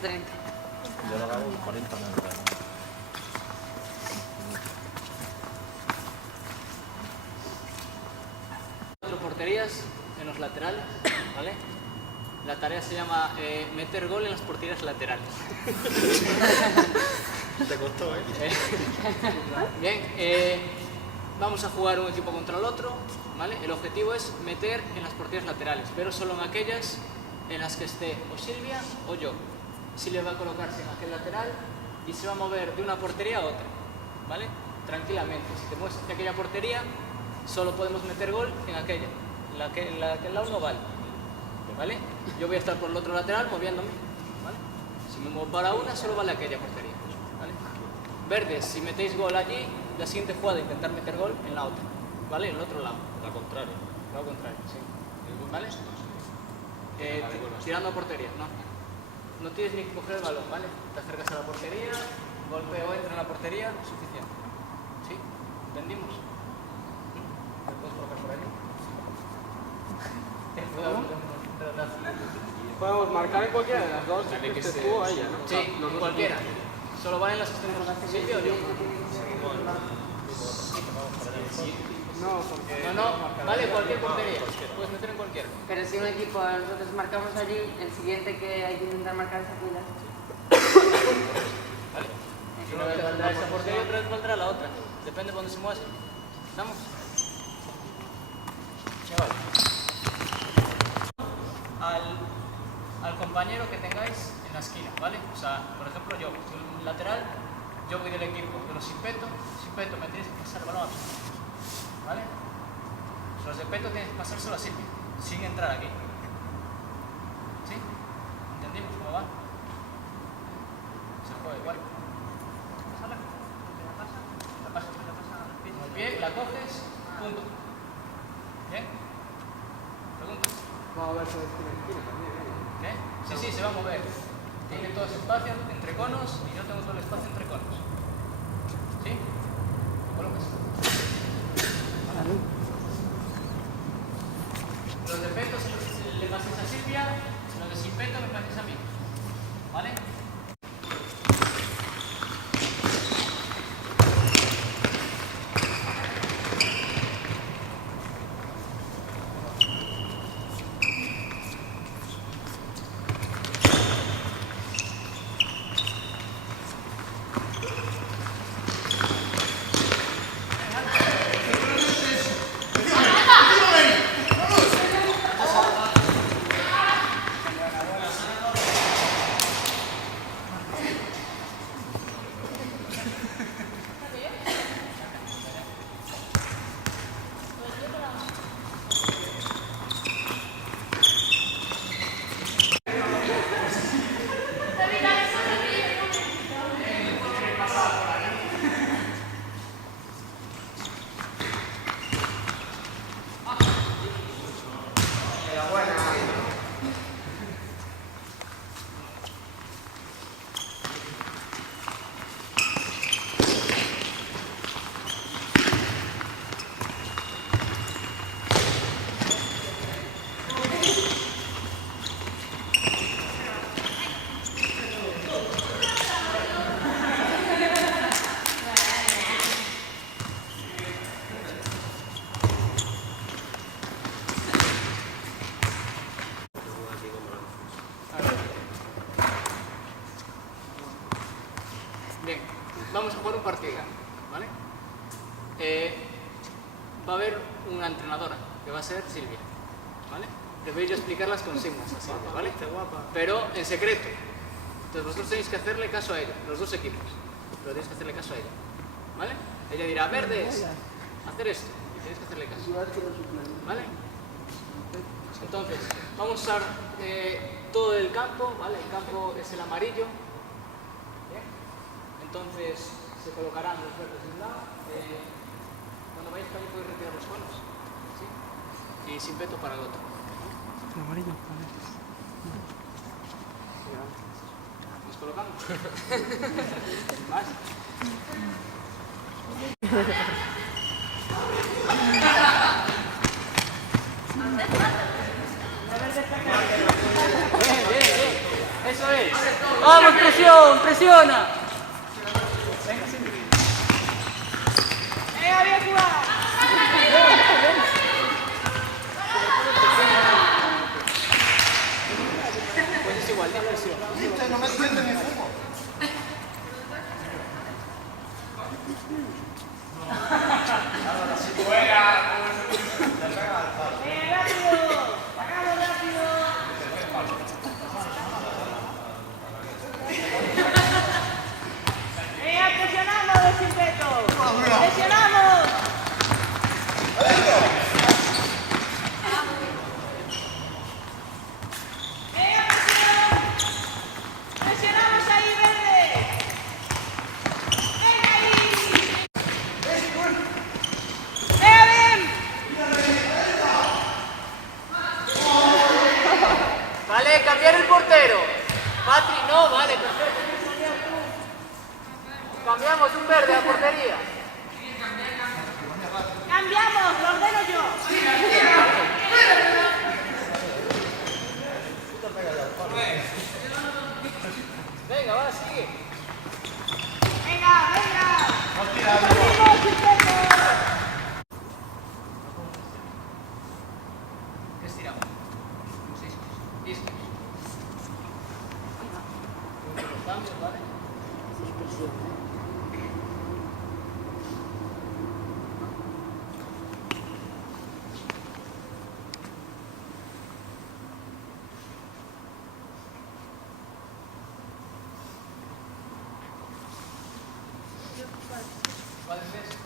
130. Yo lo hago 40 metros. Cuatro porterías en los laterales, ¿vale? La tarea se llama meter gol en las porterías laterales. Te costó, ¿eh? Bien, vamos a jugar un equipo contra el otro, ¿vale? El objetivo es meter en las porterías laterales, pero solo en aquellas en las que esté o Silvia o yo. Silvia va a colocarse en aquel lateral y se va a mover de una portería a otra, ¿vale? Tranquilamente. Si te mueves hacia aquella portería, solo podemos meter gol en aquella. En la que el lado no vale, ¿vale? Yo voy a estar por el otro lateral moviéndome, ¿vale? Si me muevo para una, solo vale aquella portería, ¿vale? Verdes, si metéis gol allí, la siguiente jugada intentar meter gol en la otra, ¿vale? En el otro lado. La contraria. Lo contrario, sí. ¿Vale? Tirando a portería, ¿no? No tienes ni que coger el balón, ¿vale? Te acercas a la portería, golpeo, entra en la portería, suficiente. ¿Sí? ¿Entendimos? ¿Me puedes colocar por ahí? Podemos marcar en cualquiera de las dos, que estés tú o ella, ¿no? Sí, cualquiera. Solo valen las que estén por Silvia o yo. No, porque... No, vale, cualquier portería. Puedes meter en cualquiera. Pero si un equipo nosotros marcamos allí, el siguiente que hay que intentar marcar es aquella. ¿Vale? Si una vez valdrá esa portería, otra vez valdrá la otra. Depende de dónde se muestre. ¿Estamos? Ya vale. Al compañero que tengáis en la esquina, ¿vale? O sea, por ejemplo, yo, el lateral, yo voy del equipo, pero sin peto me tenéis que pasar el balón a mí, ¿vale? Los de peto tienes que pasárselo a Silvia, sin entrar aquí. ¿Sí? ¿Entendimos cómo va? Se juega igual. Pásala, la pasas al pie, la coges, punto. ¿Bien? ¿Preguntas? Vamos a ver si tiene esquina también, ¿eh? ¿Qué? Sí, se va a mover. Tiene todo ese espacio entre conos y yo tengo todo el espacio entre conos. ¿Sí? ¿Colocas? Los de peto le pases a Silvia, los de sin peto me pases a mí. ¿Vale? Bien, vamos a jugar un partido, ¿vale? Va a haber una entrenadora, que va a ser Silvia, ¿vale? Le voy a explicar las consignas a Silvia, ¿vale? Pero en secreto. Entonces vosotros tenéis que hacerle caso a ella, los dos equipos. Pero tenéis que hacerle caso a ella, ¿vale? Ella dirá, verdes, hacer esto, y tenéis que hacerle caso, ¿vale? Entonces, vamos a usar todo el campo, ¿vale? El campo es el amarillo. ¿Bien? Entonces, se colocarán los verdes de un lado. Cuando vayáis para allí podéis retirar los conos, ¿sí? Y sin peto para el otro. El amarillo, vale. ¿Nos colocamos? ¿Más? Bien. Eso es. Vamos, presión, presiona. Venga, Silvia. ¡Venga, bien jugado! Pues es igual, da presión. No me entienden ni fumo. ¡Venga, presionamos, desinfecto! ¡Presionamos! ¡Venga, presión! ¡Presionamos ahí, verde! ¡Venga ahí! ¡Venga, bien! Vale, cambiar el portero. Patri, no, vale, perfecto. Cambiamos un verde a portería. ¡Cambiamos! ¡Lo ordeno yo! Venga, va, sigue. ¡Venga, venga! ¡Vamos, desinfecto! Estiramos. Listo. Los cambios, ¿vale? ¿Cuál es ese?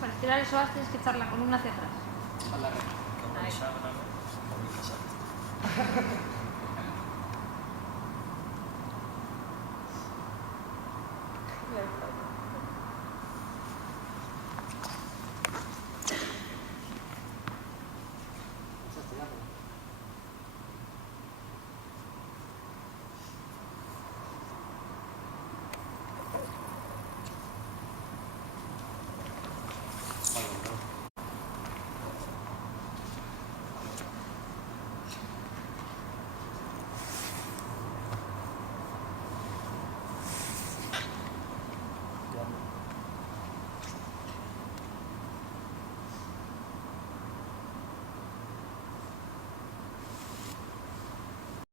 Para estirar eso tienes que echar la columna hacia atrás. A la red. Ahí.